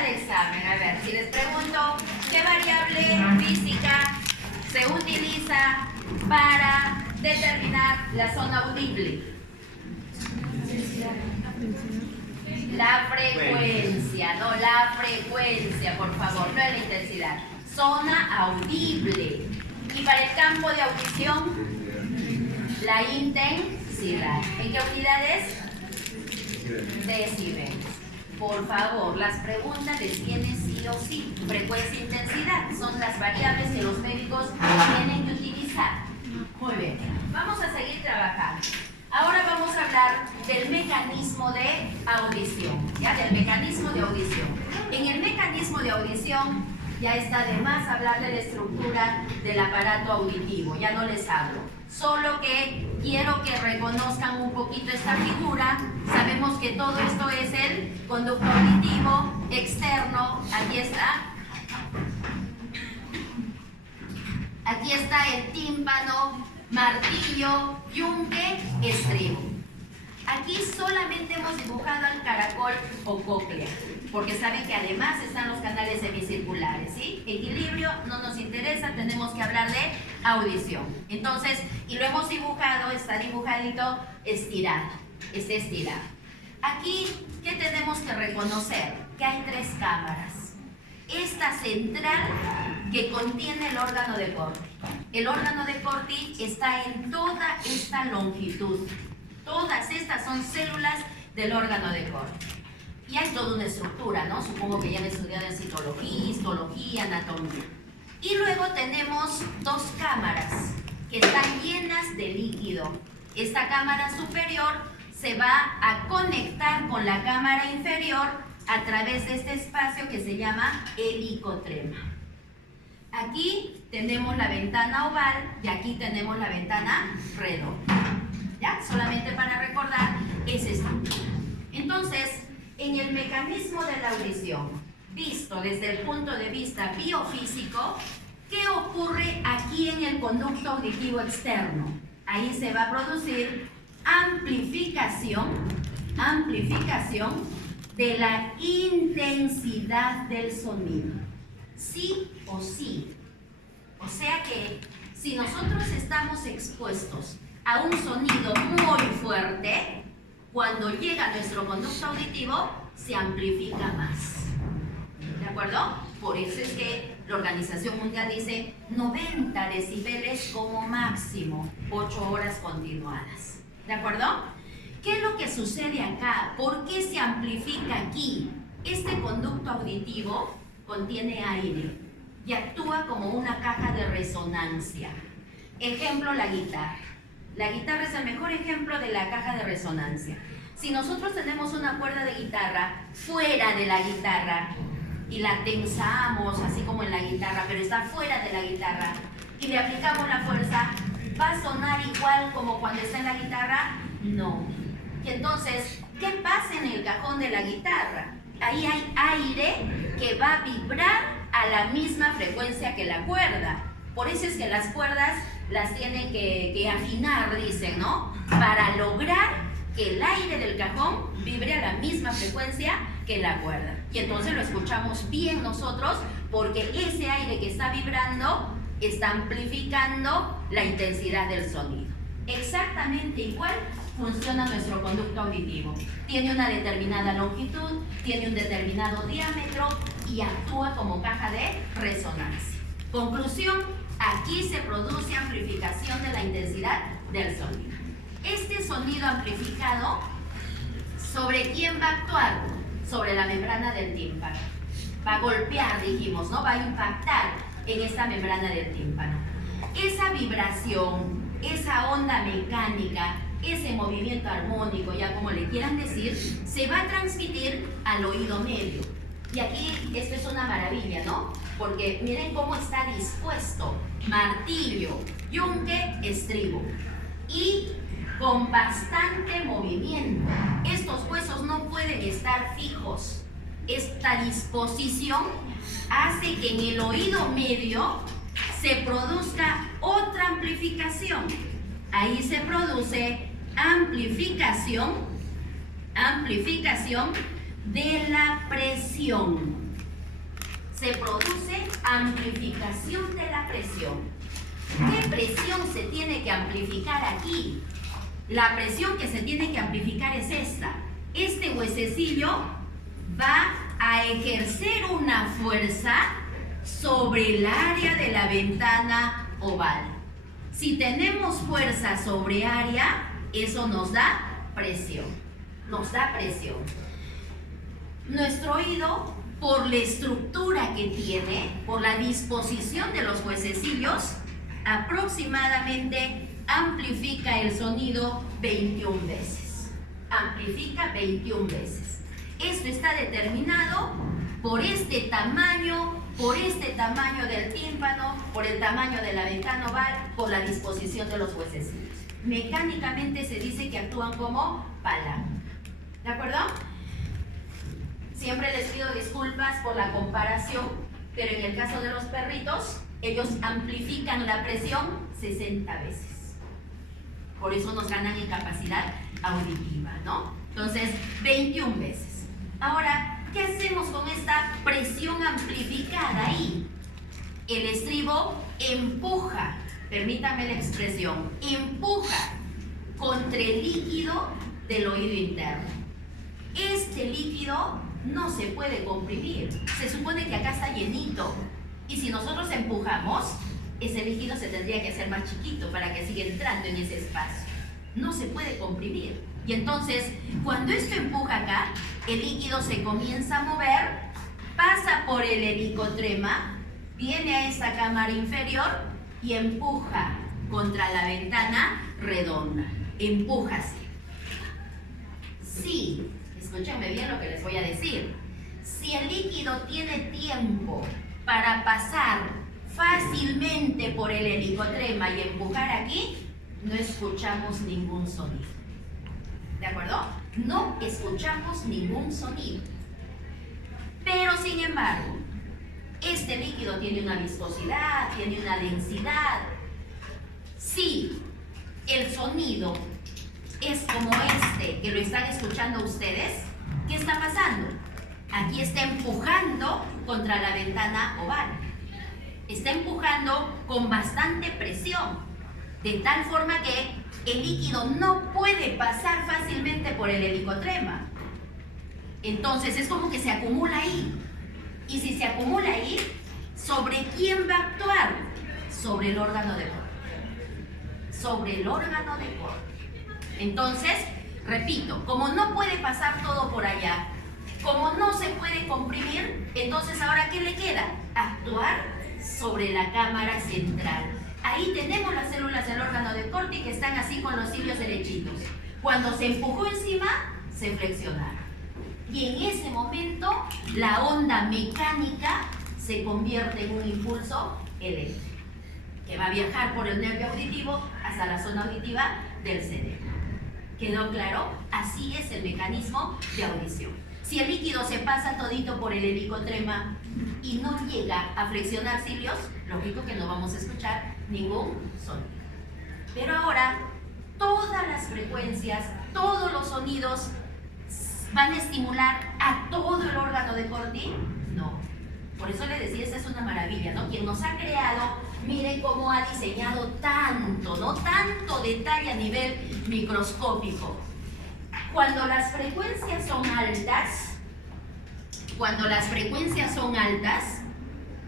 pregunta de examen. A ver, si les pregunto, ¿qué variable física se utiliza para determinar la zona audible? La frecuencia, no la frecuencia, por favor, no es la intensidad. Zona audible. Y para el campo de audición, la intensidad. ¿En qué unidades? Decibeles. Por favor, las preguntas les tienen sí o sí. Frecuencia e intensidad son las variables que los médicos tienen que utilizar. Muy bien, vamos a seguir trabajando. Ahora vamos a hablar del mecanismo de audición, ¿ya? Del mecanismo de audición. En el mecanismo de audición ya está de más hablar de la estructura del aparato auditivo, ya no les hablo. Solo que quiero que reconozcan un poquito esta figura. Sabemos que todo esto es el conducto auditivo externo. Aquí está. Aquí está el tímpano, martillo, yunque, estribo. Aquí solamente hemos dibujado el caracol o cóclea, porque saben que además están los canales semicirculares, ¿sí? Equilibrio no nos interesa, tenemos que hablar de audición. Entonces, y lo hemos dibujado, está dibujadito estirado, está estirado. Aquí, ¿qué tenemos que reconocer? Que hay tres cámaras. Esta central que contiene el órgano de Corti. El órgano de Corti está en toda esta longitud. Todas estas son células del órgano de Corti. Y hay toda una estructura, ¿no? Supongo que ya han estudiado en citología, histología, anatomía. Y luego tenemos dos cámaras que están llenas de líquido. Esta cámara superior se va a conectar con la cámara inferior a través de este espacio que se llama helicotrema. Aquí tenemos la ventana oval y aquí tenemos la ventana redonda. ¿Ya? Solamente para recordar esa estructura. Entonces, en el mecanismo de la audición, visto desde el punto de vista biofísico, ¿qué ocurre aquí en el conducto auditivo externo? Ahí se va a producir amplificación de la intensidad del sonido. Sí o sí. O sea que si nosotros estamos expuestos a un sonido muy fuerte, cuando llega a nuestro conducto auditivo, se amplifica más. ¿De acuerdo? Por eso es que la Organización Mundial dice 90 decibeles como máximo, 8 horas continuadas. ¿De acuerdo? ¿Qué es lo que sucede acá? ¿Por qué se amplifica aquí? Este conducto auditivo contiene aire y actúa como una caja de resonancia. Ejemplo, la guitarra. La guitarra es el mejor ejemplo de la caja de resonancia. Si nosotros tenemos una cuerda de guitarra fuera de la guitarra y la tensamos, así como en la guitarra, pero está fuera de la guitarra, y le aplicamos la fuerza, ¿va a sonar igual como cuando está en la guitarra? No. Y entonces, ¿qué pasa en el cajón de la guitarra? Ahí hay aire que va a vibrar a la misma frecuencia que la cuerda. Por eso es que las cuerdas las tienen que afinar, dicen, ¿no? Para lograr que el aire del cajón vibre a la misma frecuencia que la cuerda. Y entonces lo escuchamos bien nosotros, porque ese aire que está vibrando está amplificando la intensidad del sonido. Exactamente igual funciona nuestro conducto auditivo. Tiene una determinada longitud, tiene un determinado diámetro y actúa como caja de resonancia. Conclusión, aquí se produce amplificación de la intensidad del sonido. Este sonido amplificado, ¿sobre quién va a actuar? Sobre la membrana del tímpano. Va a golpear, dijimos, ¿no? Va a impactar en esta membrana del tímpano. Esa vibración, esa onda mecánica, ese movimiento armónico, ya como le quieran decir, se va a transmitir al oído medio. Y aquí esto es una maravilla, ¿no? Porque miren cómo está dispuesto martillo, yunque, estribo. Y con bastante movimiento. Estos huesos no pueden estar fijos. Esta disposición hace que en el oído medio se produzca otra amplificación. Ahí se produce amplificación de la presión. se produce amplificación de la presión. ¿Qué presión se tiene que amplificar aquí? La presión que se tiene que amplificar es esta. Este huesecillo va a ejercer una fuerza sobre el área de la ventana oval. Si tenemos fuerza sobre área, eso nos da presión. Nos da presión. Nuestro oído, por la estructura que tiene, por la disposición de los huesecillos, aproximadamente amplifica el sonido 21 veces. Amplifica 21 veces. Esto está determinado por este tamaño del tímpano, por el tamaño de la ventana oval, por la disposición de los huesecillos. Mecánicamente se dice que actúan como palanca. ¿De acuerdo? Siempre les pido disculpas por la comparación, pero en el caso de los perritos, ellos amplifican la presión 60 veces. Por eso nos ganan en capacidad auditiva, ¿no? Entonces, 21 veces. Ahora, ¿qué hacemos con esta presión amplificada ahí? El estribo empuja, permítame la expresión, empuja contra el líquido del oído interno. Este líquido no se puede comprimir. Se supone que acá está llenito. Y si nosotros empujamos, ese líquido se tendría que hacer más chiquito para que siga entrando en ese espacio. No se puede comprimir. Y entonces, cuando esto empuja acá, el líquido se comienza a mover, pasa por el helicotrema, viene a esta cámara inferior y empuja contra la ventana redonda. Empuja así. Sí, escúchenme bien lo que les voy a decir. Si el líquido tiene tiempo para pasar fácilmente por el helicotrema y empujar aquí, no escuchamos ningún sonido. ¿De acuerdo? No escuchamos ningún sonido. Pero sin embargo, este líquido tiene una viscosidad, tiene una densidad. Si el sonido es como este, que lo están escuchando ustedes, ¿qué está pasando? Aquí está empujando contra la ventana oval. Está empujando con bastante presión, de tal forma que el líquido no puede pasar fácilmente por el helicotrema. Entonces es como que se acumula ahí. Y si se acumula ahí, ¿sobre quién va a actuar? Sobre el órgano de Corti. Sobre el órgano de Corti. Entonces, repito, como no puede pasar todo por allá, como no se puede comprimir, entonces ahora ¿qué le queda? Actuar sobre la cámara central. Ahí tenemos las células del órgano de Corti que están así con los cilios derechitos. Cuando se empujó encima, se flexionaron. Y en ese momento, la onda mecánica se convierte en un impulso eléctrico que va a viajar por el nervio auditivo hasta la zona auditiva del cerebro. ¿Quedó claro? Así es el mecanismo de audición. Si el líquido se pasa todito por el helicotrema y no llega a flexionar cilios, lógico que no vamos a escuchar ningún sonido. Pero ahora, todas las frecuencias, todos los sonidos van a estimular a todo el órgano de Corti. No. Por eso les decía, esta es una maravilla, ¿no? Quien nos ha creado, miren cómo ha diseñado tanto, ¿no? Tanto detalle a nivel microscópico. Cuando las frecuencias son altas,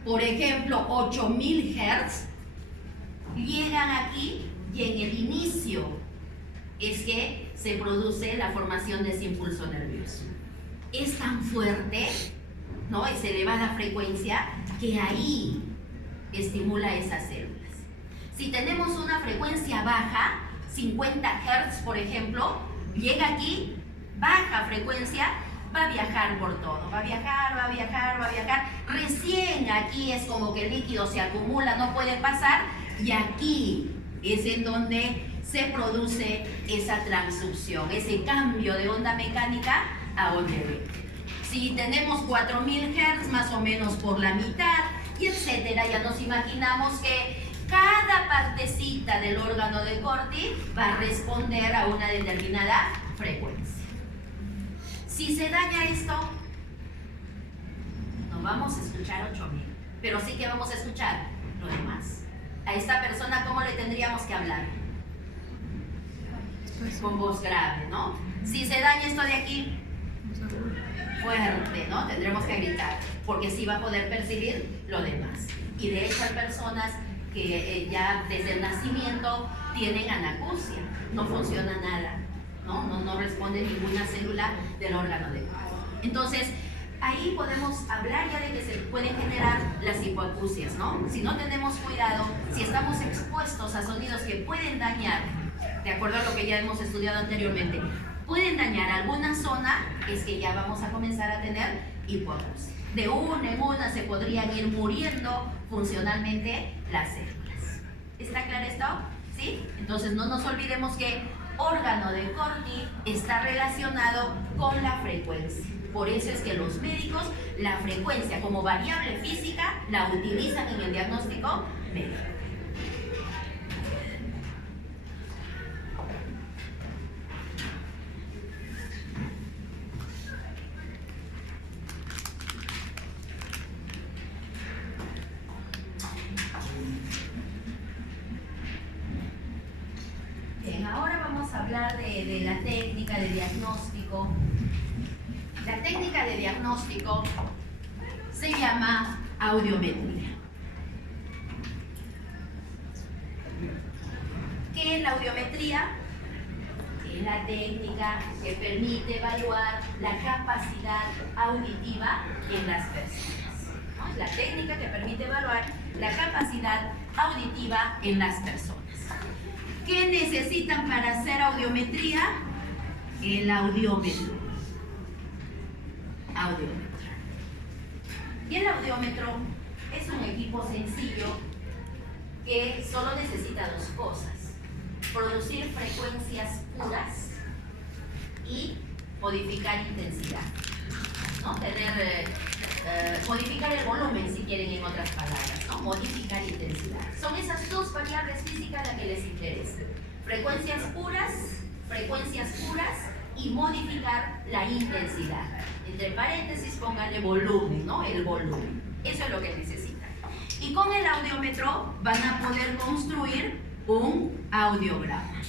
por ejemplo 8000 Hz, llegan aquí y en el inicio es que se produce la formación de ese impulso nervioso. Es tan fuerte, ¿no? Es elevada frecuencia que ahí estimula esas células. Si tenemos una frecuencia baja, 50 Hz por ejemplo, llega aquí, baja frecuencia, va a viajar por todo, va a viajar. Recién aquí es como que el líquido se acumula, no puede pasar, y aquí es en donde se produce esa transducción, ese cambio de onda mecánica a onda eléctrica. Si tenemos 4000 Hz, más o menos por la mitad, y etcétera, ya nos imaginamos que cada partecita del órgano de Corti va a responder a una determinada frecuencia. Si se daña esto, no no vamos a escuchar 8000, pero sí que vamos a escuchar lo demás. A esta persona, ¿cómo le tendríamos que hablar? Con voz grave, ¿no? Si se daña esto de aquí, fuerte, ¿no? Tendremos que gritar, porque sí va a poder percibir lo demás. Y de hecho hay personas que ya desde el nacimiento tienen anacusia, no funciona nada, no responde ninguna célula del órgano de Pavlov. Entonces, ahí podemos hablar ya de que se pueden generar las hipoacusias, ¿no? Si no tenemos cuidado, si estamos expuestos a sonidos que pueden dañar, de acuerdo a lo que ya hemos estudiado anteriormente, pueden dañar alguna zona, es que ya vamos a comenzar a tener hipoacusia. De una en una se podrían ir muriendo funcionalmente las células. ¿Está claro esto? ¿Sí? Entonces no nos olvidemos que órgano de Corti está relacionado con la frecuencia. Por eso es que los médicos la frecuencia como variable física la utilizan en el diagnóstico médico. Bien, ahora vamos a hablar de la técnica de diagnóstico. La técnica de diagnóstico se llama audiometría. ¿Qué es la audiometría? Es la técnica que permite evaluar la capacidad auditiva en las personas, ¿no? Es la técnica que permite evaluar la capacidad auditiva en las personas. ¿Qué necesitan para hacer audiometría? El audiómetro. Y el audiómetro es un equipo sencillo que solo necesita dos cosas: producir frecuencias puras y modificar intensidad, ¿no? Modificar el volumen, si quieren, en otras palabras, ¿no? Modificar intensidad. Son esas dos variables físicas las que les interesan: frecuencias puras y modificar la intensidad. Entre paréntesis pónganle volumen, ¿no? El volumen. Eso es lo que necesitan. Y con el audiómetro van a poder construir un audiograma.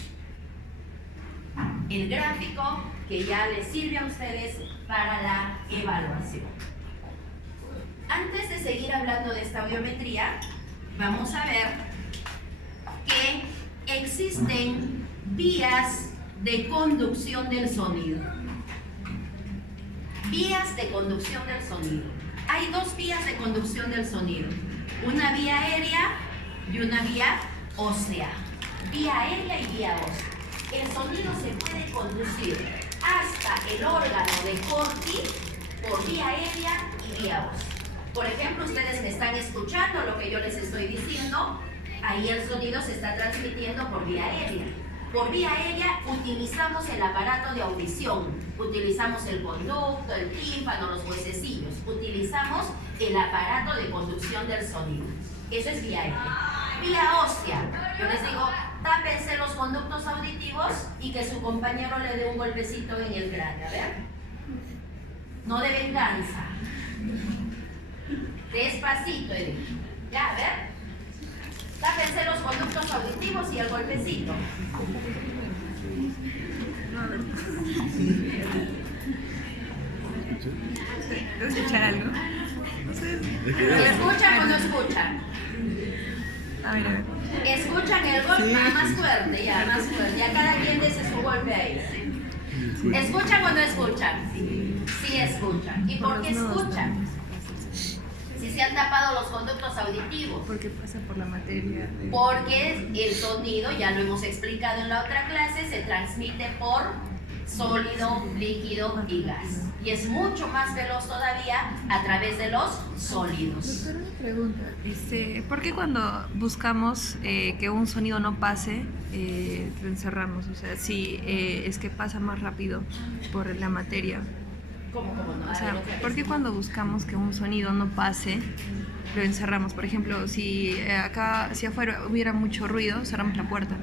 El gráfico que ya les sirve a ustedes para la evaluación. Antes de seguir hablando de esta audiometría, vamos a ver que existen vías de conducción del sonido. Vías de conducción del sonido. Hay dos vías de conducción del sonido: una vía aérea y una vía ósea. Vía aérea y vía ósea. El sonido se puede conducir hasta el órgano de Corti por vía aérea y vía ósea. Por ejemplo, ustedes me están escuchando lo que yo les estoy diciendo. Ahí el sonido se está transmitiendo por vía aérea. Por vía aérea utilizamos el aparato de audición, utilizamos el conducto, el tímpano, los huesecillos, utilizamos el aparato de conducción del sonido. Eso es vía aérea. Vía ósea, yo les digo, tápense los conductos auditivos y que su compañero le dé un golpecito en el cráneo, a ver. No de venganza. Despacito, Edith. Ya, a ver. Tápense los conductos auditivos y el golpecito. ¿Puedo escuchar algo? No sé. ¿Escuchan o no escuchan? A ver. Escuchan el golpe, más fuerte, ya, más fuerte. Ya cada quien dice su golpe ahí. ¿Escuchan o no escuchan? Sí escuchan. ¿Y por qué escuchan? Si se han tapado los conductos auditivos. Porque pasa por la materia. Porque el sonido, ya lo hemos explicado en la otra clase, se transmite por sólido, líquido y gas. Y es mucho más veloz todavía a través de los sólidos. Doctora, una pregunta. ¿Por qué cuando buscamos que un sonido no pase, lo encerramos? O sea, si es que pasa más rápido por la materia. ¿Cómo no? O sea, ¿por qué cuando buscamos que un sonido no pase, lo encerramos? Por ejemplo, si afuera hubiera mucho ruido, cerramos la puerta,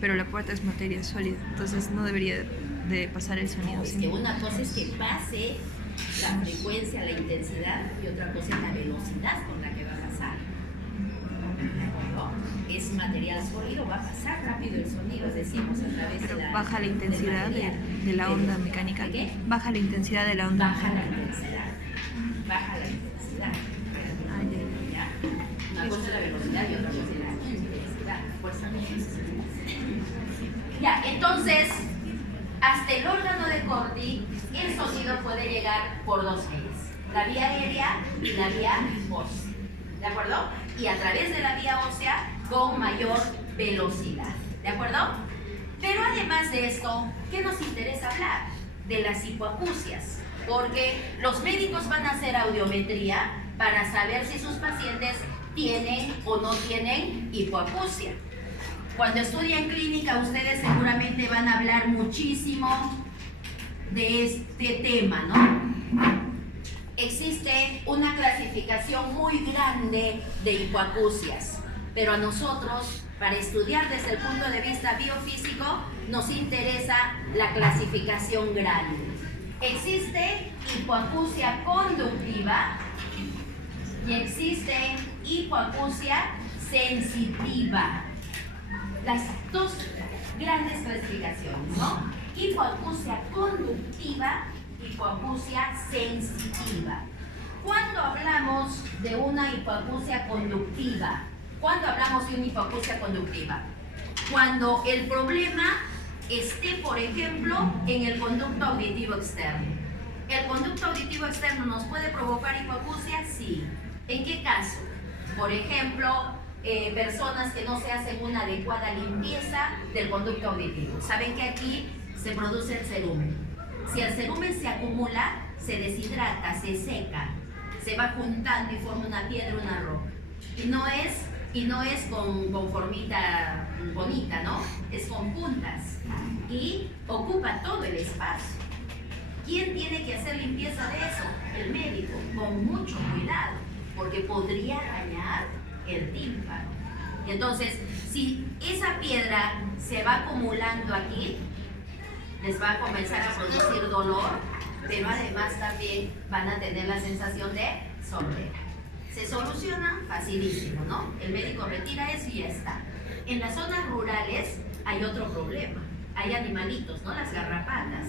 pero la puerta es materia sólida, entonces no debería de pasar el sonido. No, es que una cosa es que pase la frecuencia, la intensidad, y otra cosa es la velocidad con la que va a pasar. ¿No? Es material sólido, va a pasar rápido el sonido, decimos, a través de la... Baja la intensidad de la onda mecánica. ¿De qué? Baja la intensidad de la onda. Baja la intensidad. Baja la intensidad. ¿Ya? Una cosa es la velocidad y otra cosa es la intensidad. Fuerza. Ya, entonces, hasta el órgano de Corti, el sonido puede llegar por dos vías: la vía aérea y la vía ósea. ¿De acuerdo? Y a través de la vía ósea con mayor velocidad. ¿De acuerdo? Pero además de esto, ¿qué nos interesa hablar? De las hipoacusias. Porque los médicos van a hacer audiometría para saber si sus pacientes tienen o no tienen hipoacusia. Cuando estudian clínica, ustedes seguramente van a hablar muchísimo de este tema, ¿no? Existe una clasificación muy grande de hipoacusias, pero a nosotros, para estudiar desde el punto de vista biofísico, nos interesa la clasificación grande. Existe hipoacusia conductiva y existe hipoacusia sensitiva. Las dos grandes clasificaciones, ¿no? Hipoacusia conductiva, hipoacusia sensitiva. ¿Cuándo hablamos de una hipoacusia conductiva? ¿Cuándo hablamos de una hipoacusia conductiva? Cuando el problema esté, por ejemplo, en el conducto auditivo externo. ¿El conducto auditivo externo nos puede provocar hipoacusia? Sí. ¿En qué caso? Por ejemplo, personas que no se hacen una adecuada limpieza del conducto auditivo. Saben que aquí se produce el cerumen. Si el cerumen se acumula, se deshidrata, se seca, se va juntando y forma una piedra, una roca. Y no es con formita bonita, ¿no? Es con puntas y ocupa todo el espacio. ¿Quién tiene que hacer limpieza de eso? El médico, con mucho cuidado, porque podría dañar el tímpano. Y entonces, si esa piedra se va acumulando aquí, les va a comenzar a producir dolor, pero además también van a tener la sensación de sordera. Se soluciona facilísimo, ¿no? El médico retira eso y ya está. En las zonas rurales hay otro problema. Hay animalitos, ¿no? Las garrapatas.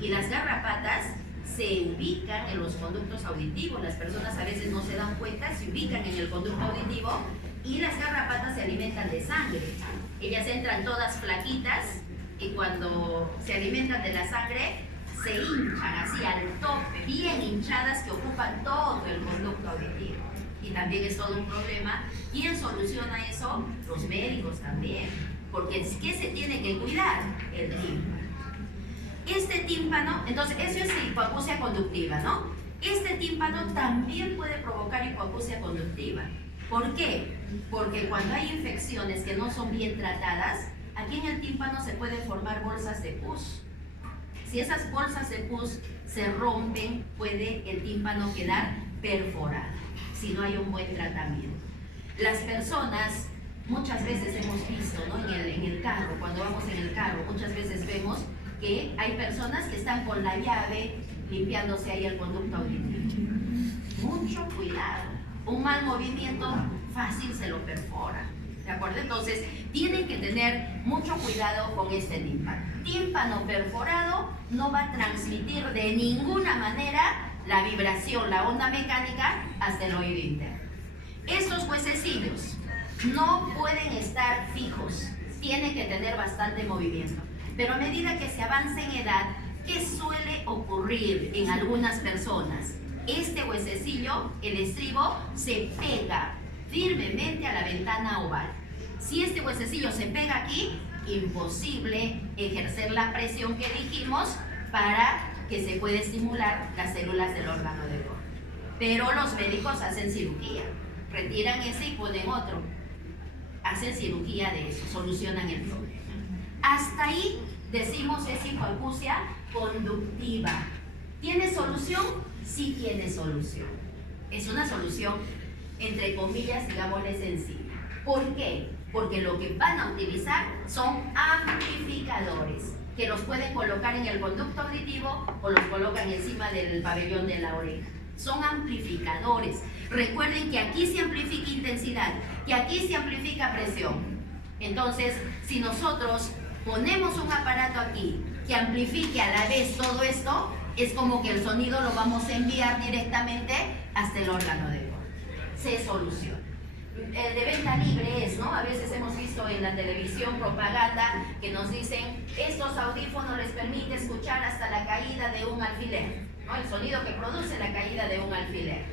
Y las garrapatas se ubican en los conductos auditivos. Las personas a veces no se dan cuenta, se ubican en el conducto auditivo y las garrapatas se alimentan de sangre. Ellas entran todas flaquitas y cuando se alimentan de la sangre se hinchan así al tope, bien hinchadas, que ocupan todo el conducto auditivo. Y también es todo un problema. ¿Quién soluciona eso? Los médicos también. Porque ¿qué se tiene que cuidar? El tímpano. Este tímpano, entonces eso es hipoacusia conductiva, ¿no? Este tímpano también puede provocar hipoacusia conductiva. ¿Por qué? Porque cuando hay infecciones que no son bien tratadas, aquí en el tímpano se pueden formar bolsas de pus. Si esas bolsas de pus se rompen, puede el tímpano quedar perforado, si no hay un buen tratamiento. Las personas, muchas veces hemos visto, ¿no? en el carro, cuando vamos en el carro, muchas veces vemos que hay personas que están con la llave limpiándose ahí el conducto auditivo. Mucho cuidado. Un mal movimiento fácil se lo perfora. ¿De acuerdo? Entonces, tienen que tener mucho cuidado con este tímpano. Tímpano perforado no va a transmitir de ninguna manera la vibración, la onda mecánica hasta el oído interno. Estos huesecillos no pueden estar fijos, tienen que tener bastante movimiento. Pero a medida que se avanza en edad, ¿qué suele ocurrir en algunas personas? Este huesecillo, el estribo, se pega firmemente a la ventana oval. Si este huesecillo se pega aquí, imposible ejercer la presión que dijimos para que se pueda estimular las células del órgano de Golgi. Pero los médicos hacen cirugía, retiran ese y ponen otro. Hacen cirugía de eso, solucionan el problema. Hasta ahí decimos es hipoacusia conductiva. ¿Tiene solución? Sí tiene solución. Es una solución, entre comillas, digámosle sencilla. ¿Por qué? Porque lo que van a utilizar son amplificadores. que los pueden colocar en el conducto auditivo o los colocan encima del pabellón de la oreja. Son amplificadores. Recuerden que aquí se amplifica intensidad, que aquí se amplifica presión. Entonces, si nosotros ponemos un aparato aquí que amplifique a la vez todo esto, es como que el sonido lo vamos a enviar directamente hasta el órgano de Corti. Se soluciona. El de venta libre es, ¿no? A veces hemos visto en la televisión propaganda que nos dicen, estos audífonos les permite escuchar hasta la caída de un alfiler, ¿no? El sonido que produce la caída de un alfiler.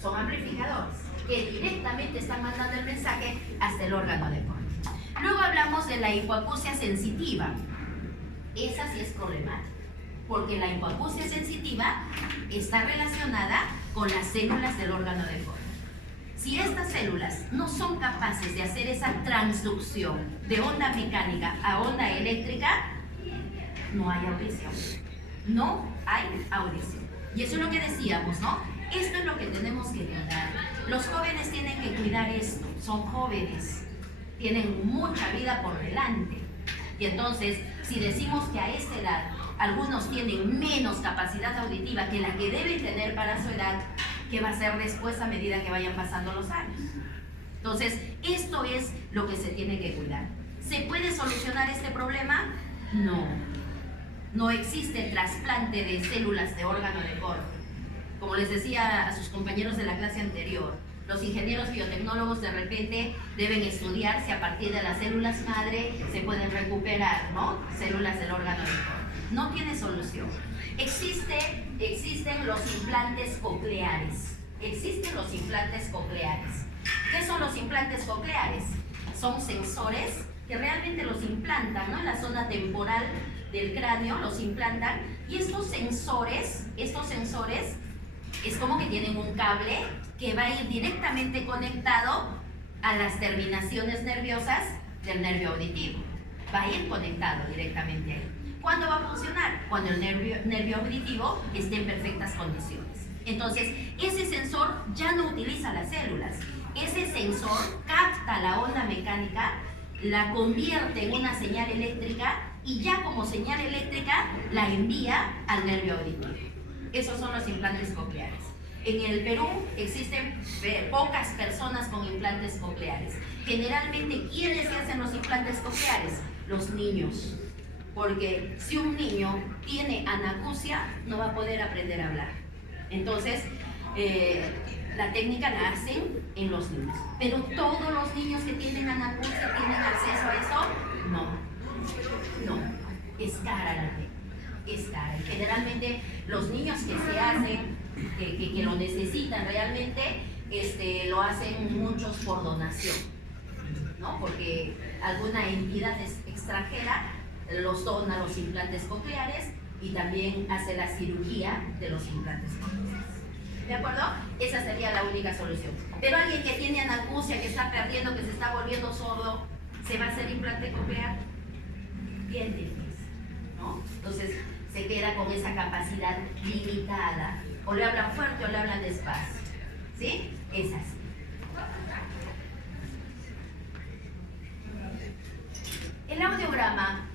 Son amplificadores que directamente están mandando el mensaje hasta el órgano de Corti. Luego hablamos de la hipoacusia sensitiva. Esa sí es problemática, porque la hipoacusia sensitiva está relacionada con las células del órgano de Corti. Si estas células no son capaces de hacer esa transducción de onda mecánica a onda eléctrica, no hay audición. No hay audición. Y eso es lo que decíamos, ¿no? Esto es lo que tenemos que cuidar. Los jóvenes tienen que cuidar esto. Son jóvenes. Tienen mucha vida por delante. Y entonces, si decimos que a esta edad algunos tienen menos capacidad auditiva que la que deben tener para su edad, ¿qué va a ser después a medida que vayan pasando los años? Entonces, esto es lo que se tiene que cuidar. ¿Se puede solucionar este problema? No. No existe trasplante de células de órgano de Corti. Como les decía a sus compañeros de la clase anterior, los ingenieros biotecnólogos de repente deben estudiar si a partir de las células madre se pueden recuperar, ¿no? Células del órgano de Corti. No tiene solución. Existen los implantes cocleares. Existen los implantes cocleares. ¿Qué son los implantes cocleares? Son sensores que realmente los implantan, ¿no? En la zona temporal del cráneo los implantan, y estos sensores es como que tienen un cable que va a ir directamente conectado a las terminaciones nerviosas del nervio auditivo. Va a ir conectado directamente ahí. ¿Cuándo va a funcionar? Cuando el nervio auditivo esté en perfectas condiciones. Entonces, ese sensor ya no utiliza las células. Ese sensor capta la onda mecánica, la convierte en una señal eléctrica y ya como señal eléctrica la envía al nervio auditivo. Esos son los implantes cocleares. En el Perú existen pocas personas con implantes cocleares. Generalmente, ¿quiénes se hacen los implantes cocleares? Los niños. Porque si un niño tiene anacusia, no va a poder aprender a hablar. Entonces, la técnica la hacen en los niños. Pero todos los niños que tienen anacusia tienen acceso a eso. No. Es cara la técnica. Es cara. Y generalmente los niños que se hacen, que lo necesitan realmente, lo hacen muchos por donación, ¿no? Porque alguna entidad extranjera los dona los implantes cocleares y también hace la cirugía de los implantes cocleares. ¿De acuerdo? Esa sería la única solución. Pero alguien que tiene anacusia, que está perdiendo, que se está volviendo sordo, ¿se va a hacer implante coclear? Bien difícil, ¿no? Entonces se queda con esa capacidad limitada. O le hablan fuerte o le hablan despacio. ¿Sí? Es así. El audiograma,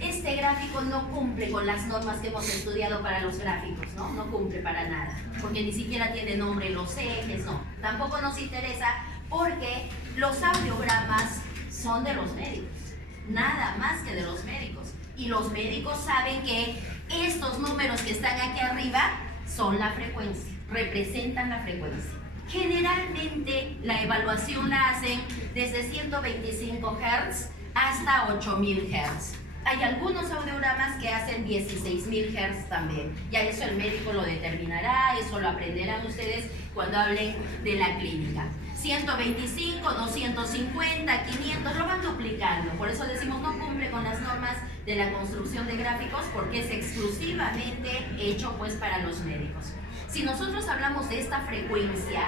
este gráfico no cumple con las normas que hemos estudiado para los gráficos, ¿no? No cumple para nada, porque ni siquiera tiene nombre los ejes, no. Tampoco nos interesa porque los audiogramas son de los médicos, nada más que de los médicos. Y los médicos saben que estos números que están aquí arriba son la frecuencia, representan la frecuencia. Generalmente la evaluación la hacen desde 125 Hz hasta 8000 Hz. Hay algunos audiogramas que hacen 16.000 Hz también. Ya eso el médico lo determinará, eso lo aprenderán ustedes cuando hablen de la clínica. 125, 250, 500, lo van duplicando. Por eso decimos no cumple con las normas de la construcción de gráficos porque es exclusivamente hecho pues para los médicos. Si nosotros hablamos de esta frecuencia,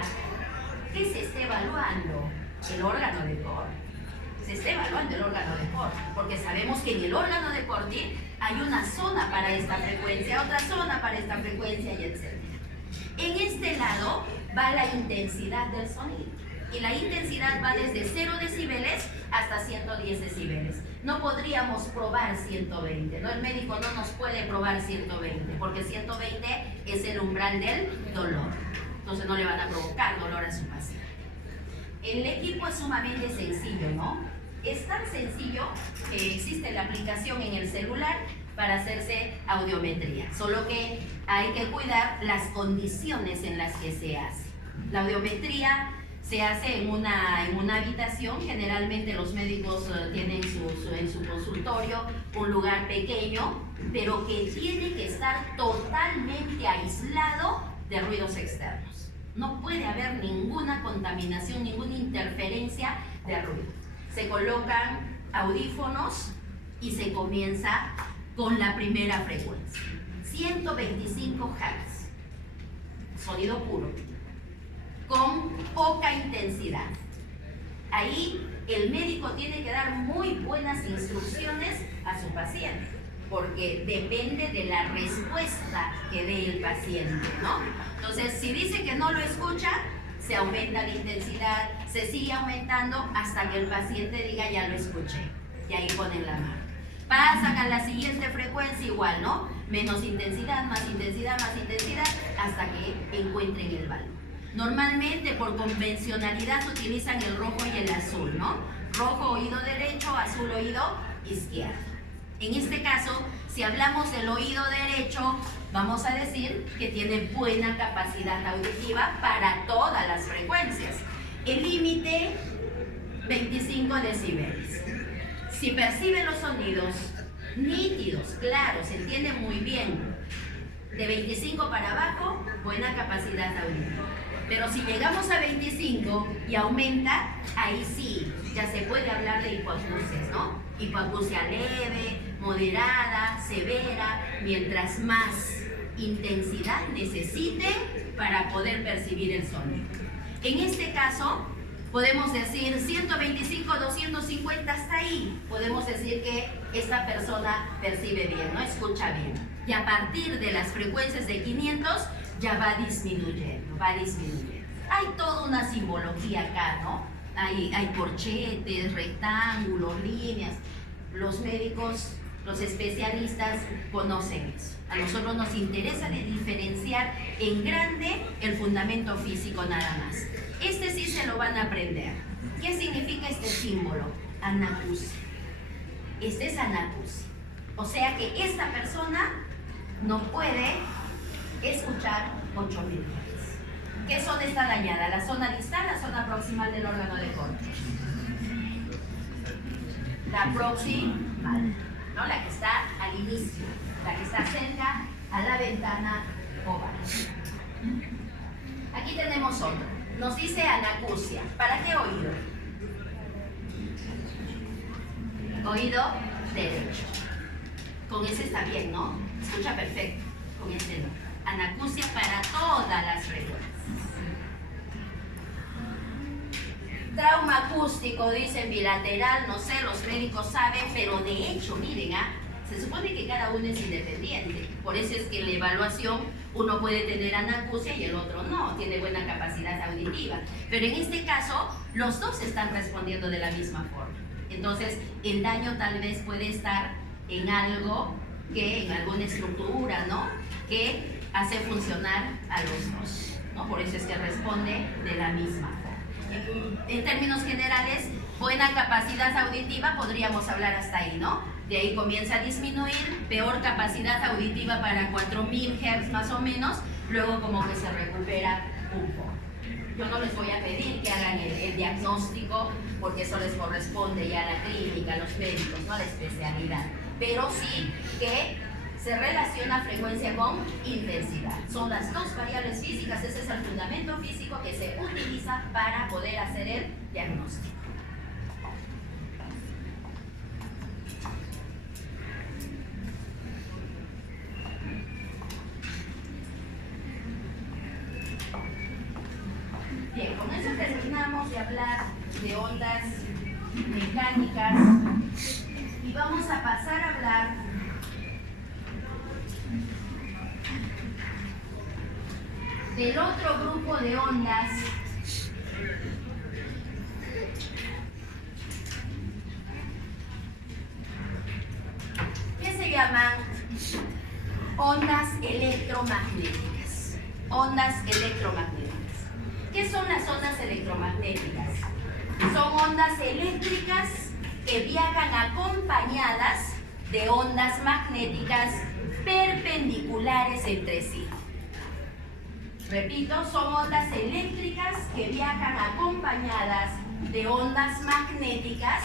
¿qué se está evaluando? El órgano de Corti. Se está evaluando el órgano de Corti, porque sabemos que en el órgano de Corti hay una zona para esta frecuencia, otra zona para esta frecuencia y etc. En este lado va la intensidad del sonido y la intensidad va desde 0 decibeles hasta 110 decibeles. no podríamos probar 120, ¿no? El médico no nos puede probar 120, porque 120 es el umbral del dolor. Entonces no le van a provocar dolor a su paciente. El equipo es sumamente sencillo, ¿no? Es tan sencillo que existe la aplicación en el celular para hacerse audiometría, solo que hay que cuidar las condiciones en las que se hace. La audiometría se hace en una habitación, generalmente los médicos tienen en su consultorio un lugar pequeño, pero que tiene que estar totalmente aislado de ruidos externos. No puede haber ninguna contaminación, ninguna interferencia de ruido. Se colocan audífonos y se comienza con la primera frecuencia. 125 Hz, sonido puro, con poca intensidad. Ahí el médico tiene que dar muy buenas instrucciones a su paciente, porque depende de la respuesta que dé el paciente, ¿no? Entonces, si dice que no lo escucha, se aumenta la intensidad, se sigue aumentando hasta que el paciente diga ya lo escuché, y ahí ponen la mano. Pasan a la siguiente frecuencia igual, ¿no? Menos intensidad, más intensidad, más intensidad, hasta que encuentren el valor. Normalmente por convencionalidad utilizan el rojo y el azul, ¿no? Rojo oído derecho, azul oído izquierdo. En este caso, si hablamos del oído derecho, vamos a decir que tiene buena capacidad auditiva para todas las frecuencias. El límite, 25 decibeles. Si percibe los sonidos nítidos, claros, se entiende muy bien, de 25 para abajo, buena capacidad auditiva. Pero si llegamos a 25 y aumenta, ahí sí, ya se puede hablar de hipoacusias, ¿no? Hipoacusia leve, moderada, severa, mientras más intensidad necesite para poder percibir el sonido. En este caso, podemos decir 125, 250, hasta ahí. Podemos decir que esta persona percibe bien, ¿no? Escucha bien. Y a partir de las frecuencias de 500, ya va disminuyendo, va disminuyendo. Hay toda una simbología acá, ¿no? Hay corchetes, rectángulos, líneas. Los médicos, los especialistas conocen eso. A nosotros nos interesa de diferenciar en grande el fundamento físico nada más. Este sí se lo van a aprender. ¿Qué significa este símbolo? Anacusia. Este es anacusia. O sea que esta persona no puede escuchar 8000 Hz. ¿Qué zona está dañada? ¿La zona distal, la zona proximal del órgano de corte? La proximal, ¿no? La que está al inicio, la que está cerca a la ventana oval. Aquí tenemos otro. Nos dice anacusia. ¿Para qué oído? Oído derecho. Con ese está bien, ¿no? Escucha perfecto. Con este no. Anacusia para todas las frecuencias. Trauma acústico, dicen bilateral, no sé, los médicos saben, pero de hecho, miren, se supone que cada uno es independiente. Por eso es que en la evaluación uno puede tener anacusia y el otro no, tiene buena capacidad auditiva. Pero en este caso, los dos están respondiendo de la misma forma. Entonces, el daño tal vez puede estar en algo que, en alguna estructura, ¿no? Que hace funcionar a los dos, ¿no? Por eso es que responde de la misma forma. En términos generales, buena capacidad auditiva, podríamos hablar hasta ahí, ¿no? De ahí comienza a disminuir, peor capacidad auditiva para 4000 Hz más o menos, luego como que se recupera un poco. Yo no les voy a pedir que hagan el diagnóstico, porque eso les corresponde ya a la clínica, a los médicos, no a la especialidad. Pero sí que se relaciona frecuencia con intensidad. Son las dos variables físicas, ese es el fundamento físico que se utiliza para poder hacer el diagnóstico. Bien, con eso terminamos de hablar de ondas mecánicas y vamos a pasar a hablar del otro grupo de ondas llaman ondas electromagnéticas. Ondas electromagnéticas. ¿Qué son las ondas electromagnéticas? Son ondas eléctricas que viajan acompañadas de ondas magnéticas perpendiculares entre sí. Repito, son ondas eléctricas que viajan acompañadas de ondas magnéticas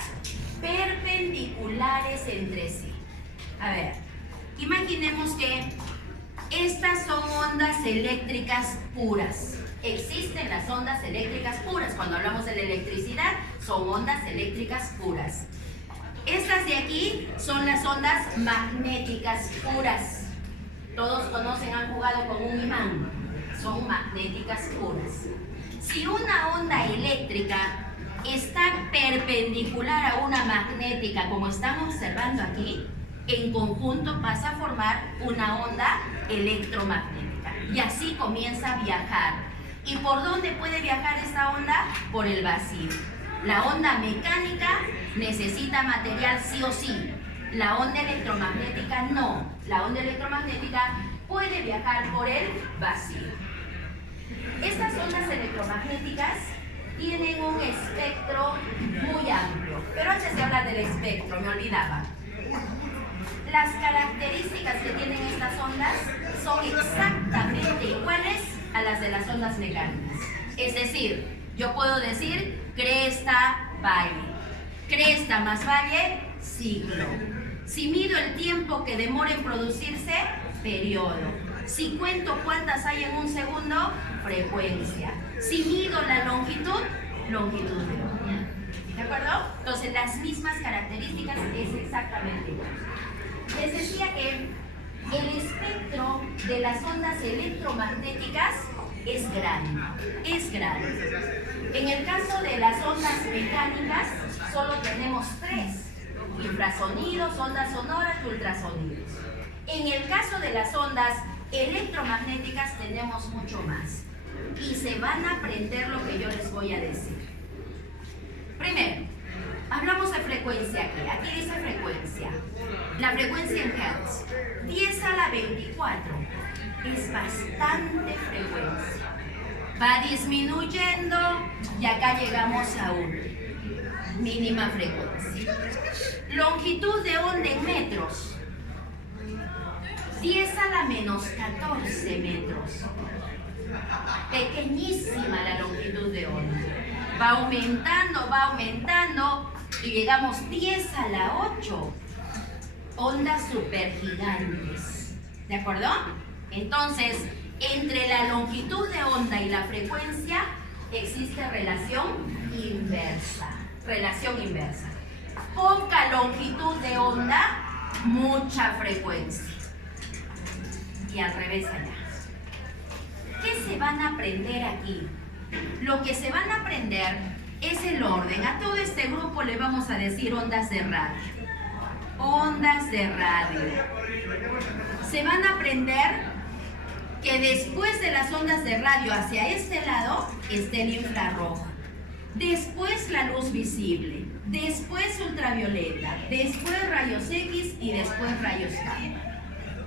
perpendiculares entre sí. A ver, imaginemos que estas son ondas eléctricas puras. Existen las ondas eléctricas puras. Cuando hablamos de la electricidad, son ondas eléctricas puras. Estas de aquí son las ondas magnéticas puras. Todos conocen, han jugado con un imán. Son magnéticas puras. Si una onda eléctrica está perpendicular a una magnética, como están observando aquí, en conjunto pasa a formar una onda electromagnética. Y así comienza a viajar. ¿Y por dónde puede viajar esta onda? Por el vacío. La onda mecánica necesita material sí o sí. La onda electromagnética no. La onda electromagnética puede viajar por el vacío. Estas ondas electromagnéticas tienen un espectro muy amplio. Pero antes de hablar del espectro, me olvidaba. Las características que tienen estas ondas son exactamente iguales a las de las ondas mecánicas. Es decir, yo puedo decir cresta, valle. Cresta más valle, ciclo. Si mido el tiempo que demora en producirse, periodo. Si cuento cuántas hay en un segundo, frecuencia. Si mido la longitud, longitud de onda. ¿De acuerdo? Entonces, las mismas características es exactamente igual. Les decía que el espectro de las ondas electromagnéticas es grande. Es grande. En el caso de las ondas mecánicas, solo tenemos 3. Infrasonidos, ondas sonoras y ultrasonidos. En el caso de las ondas electromagnéticas tenemos mucho más. Y se van a aprender lo que yo les voy a decir. Primero, hablamos de frecuencia aquí. Aquí dice frecuencia. La frecuencia en Hertz. 10 a la 24. Es bastante frecuencia. Va disminuyendo y acá llegamos a 1. Mínima frecuencia. Longitud de onda en metros. 10 a la menos 14 metros. Pequeñísima la longitud de onda. Va aumentando y llegamos 10 a la 8. Ondas supergigantes. ¿De acuerdo? Entonces, entre la longitud de onda y la frecuencia existe relación inversa. Relación inversa. Poca longitud de onda, mucha frecuencia. Y al revés allá. ¿Qué se van a aprender aquí? Lo que se van a aprender es el orden. A todo este grupo le vamos a decir ondas de radio. Ondas de radio. Se van a aprender que después de las ondas de radio hacia este lado está el infrarrojo. Después la luz visible. Después ultravioleta. Después rayos X y después rayos gamma.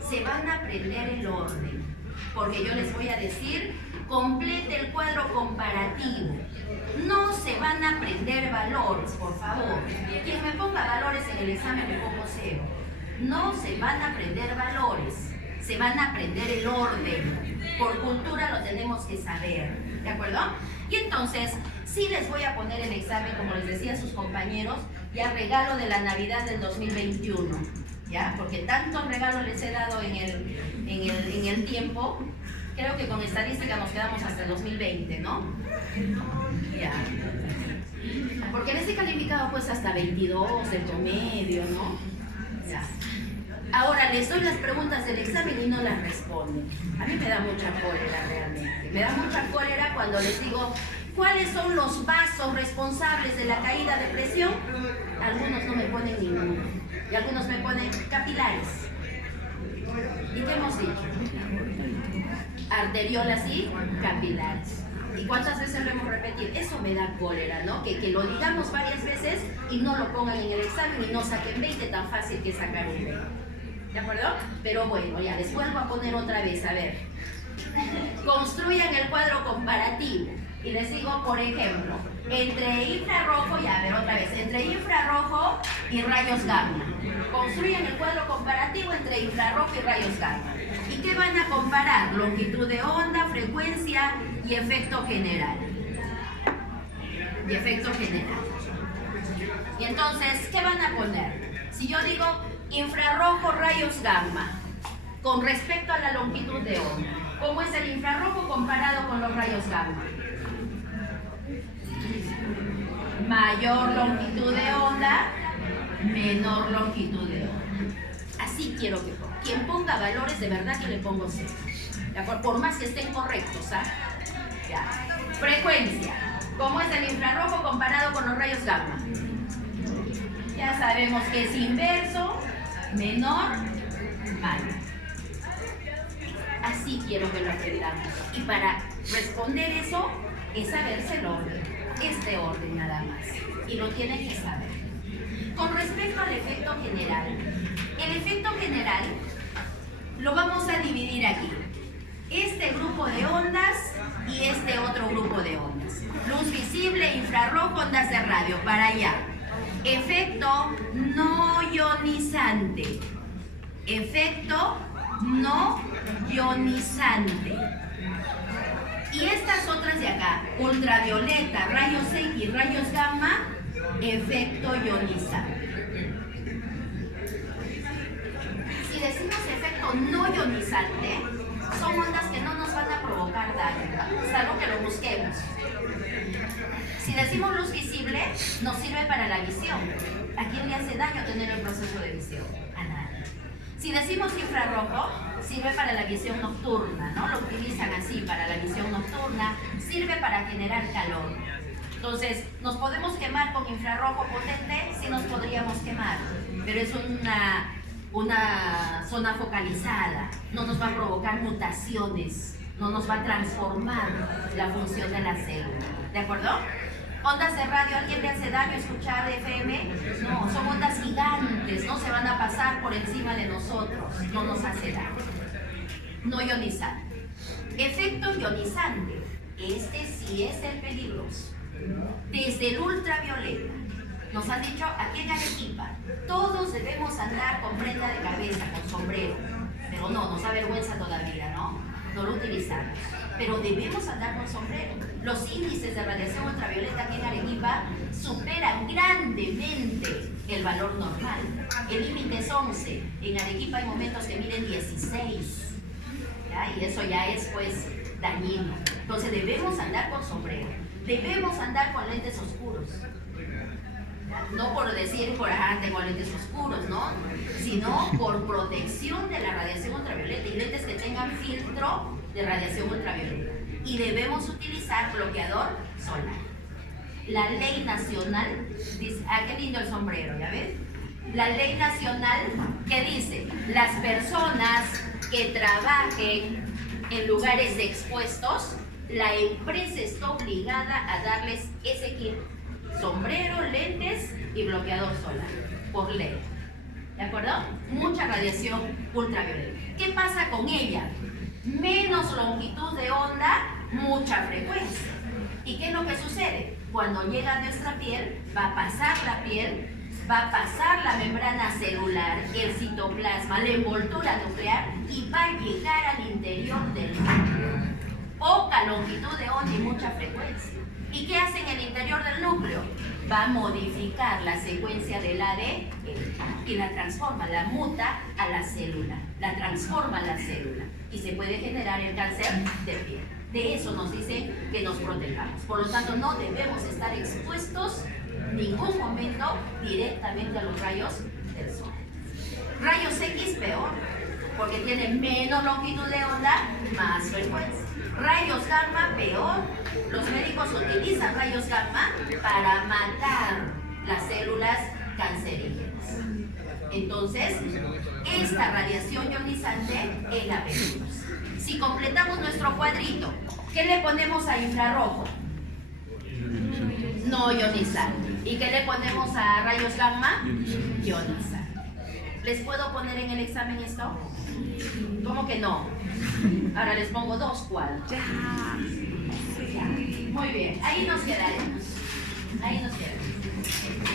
Se van a aprender el orden. Porque yo les voy a decir, complete el cuadro comparativo. No se van a aprender valores, por favor. Quien me ponga valores en el examen le pongo 0. No se van a aprender valores. Se van a aprender el orden. Por cultura lo tenemos que saber. ¿De acuerdo? Y entonces, sí les voy a poner el examen, como les decía a sus compañeros, ya regalo de la Navidad del 2021. ¿Ya? Porque tantos regalos les he dado en el tiempo. Creo que con estadística nos quedamos hasta el 2020, ¿no? Ya. Porque les he calificado pues hasta 22 del promedio, ¿no? Ya. Ahora les doy las preguntas del examen y no las responden. A mí me da mucha cólera realmente. Me da mucha cólera cuando les digo cuáles son los vasos responsables de la caída de presión. Algunos no me ponen ninguno. Y algunos me ponen capilares. ¿Y qué hemos dicho? Arteriolas y capilares. ¿Y cuántas veces lo hemos repetido? Eso me da cólera, ¿no? Que lo digamos varias veces y no lo pongan en el examen y no saquen 20 tan fácil que sacar un 20. ¿De acuerdo? Pero bueno, ya les vuelvo a poner otra vez, a ver. Construyan el cuadro comparativo. Y les digo, por ejemplo, entre infrarrojo, ya a ver otra vez, entre infrarrojo y rayos gamma. Construyan el cuadro comparativo entre infrarrojo y rayos gamma. ¿Y qué van a comparar? Longitud de onda, frecuencia y efecto general. Y efecto general. Y entonces, ¿qué van a poner? Si yo digo infrarrojo, rayos gamma, con respecto a la longitud de onda, ¿cómo es el infrarrojo comparado con los rayos gamma? Mayor longitud de onda, menor longitud de onda. Así quiero que ponga. Quien ponga valores, de verdad que le pongo 0. ¿De acuerdo? Por más que estén correctos, ¿ah? Ya. Frecuencia. ¿Cómo es el infrarrojo comparado con los rayos gamma? Ya sabemos que es inverso, menor, mayor. Así quiero que lo aprendamos. Y para responder eso, es saberse el orden. Este orden nada más. Y lo tienen que saber. Con respecto al efecto general, el efecto general lo vamos a dividir aquí. Este grupo de ondas y este otro grupo de ondas. Luz visible, infrarrojo, ondas de radio. Para allá. Efecto no ionizante. Efecto no ionizante. Y estas otras de acá, ultravioleta, rayos X, rayos gamma, efecto ionizante. Si decimos efecto no ionizante, son ondas que no nos van a provocar daño, salvo que lo busquemos. Si decimos luz visible, nos sirve para la visión. ¿A quién le hace daño tener el proceso de visión? A nadie. Si decimos infrarrojo, sirve para la visión nocturna, ¿no? Lo utilizan así, para la visión nocturna, sirve para generar calor. Entonces, ¿nos podemos quemar con infrarrojo potente? Sí nos podríamos quemar, pero es una zona focalizada, no nos va a provocar mutaciones, no nos va a transformar la función de la célula, ¿de acuerdo? Ondas de radio, ¿alguien le hace daño escuchar FM? No, son ondas gigantes, no se van a pasar por encima de nosotros, no nos hace daño. No ionizante. Efecto ionizante, este sí es el peligroso. Desde el ultravioleta, nos han dicho aquí en Arequipa, todos debemos andar con prenda de cabeza, con sombrero, pero no, nos da vergüenza todavía, ¿no? No lo utilizamos, pero debemos andar con sombrero. Los índices de radiación ultravioleta aquí en Arequipa superan grandemente el valor normal. El límite es 11, en Arequipa hay momentos que miden 16, ¿ya? Y eso ya es pues dañino. Entonces debemos andar con sombrero, debemos andar con lentes oscuros. No por decir, tengo lentes oscuros, ¿no? Sino por protección de la radiación ultravioleta y lentes que tengan filtro de radiación ultravioleta. Y debemos utilizar bloqueador solar. La ley nacional dice, qué lindo el sombrero, ¿ya ves? La ley nacional que dice, las personas que trabajen en lugares expuestos, la empresa está obligada a darles ese kit. Sombrero, lentes y bloqueador solar, por ley. ¿De acuerdo? Mucha radiación ultravioleta. ¿Qué pasa con ella? Menos longitud de onda, mucha frecuencia. ¿Y qué es lo que sucede? Cuando llega a nuestra piel, va a pasar la piel, va a pasar la membrana celular, el citoplasma, la envoltura nuclear y va a llegar al interior del núcleo. Poca longitud de onda y mucha frecuencia. ¿Y qué hace en el interior del núcleo? Va a modificar la secuencia del ADN y la transforma, la muta a la célula, la transforma a la célula y se puede generar el cáncer de piel. De eso nos dicen que nos protejamos. Por lo tanto, no debemos estar expuestos en ningún momento directamente a los rayos del sol. Rayos X peor, porque tiene menos longitud de onda, más frecuencia. Rayos gamma peor. Los médicos utilizan rayos gamma para matar las células cancerígenas. Entonces, esta radiación ionizante es la peligrosa. Si completamos nuestro cuadrito, ¿qué le ponemos a infrarrojo? No ionizante. ¿Y qué le ponemos a rayos gamma? Ionizante. ¿Les puedo poner en el examen esto? ¿Cómo que no? Ahora les pongo 2, ¿cuál? Ya. Ya. Muy bien, ahí nos quedaremos. Ahí nos quedaremos.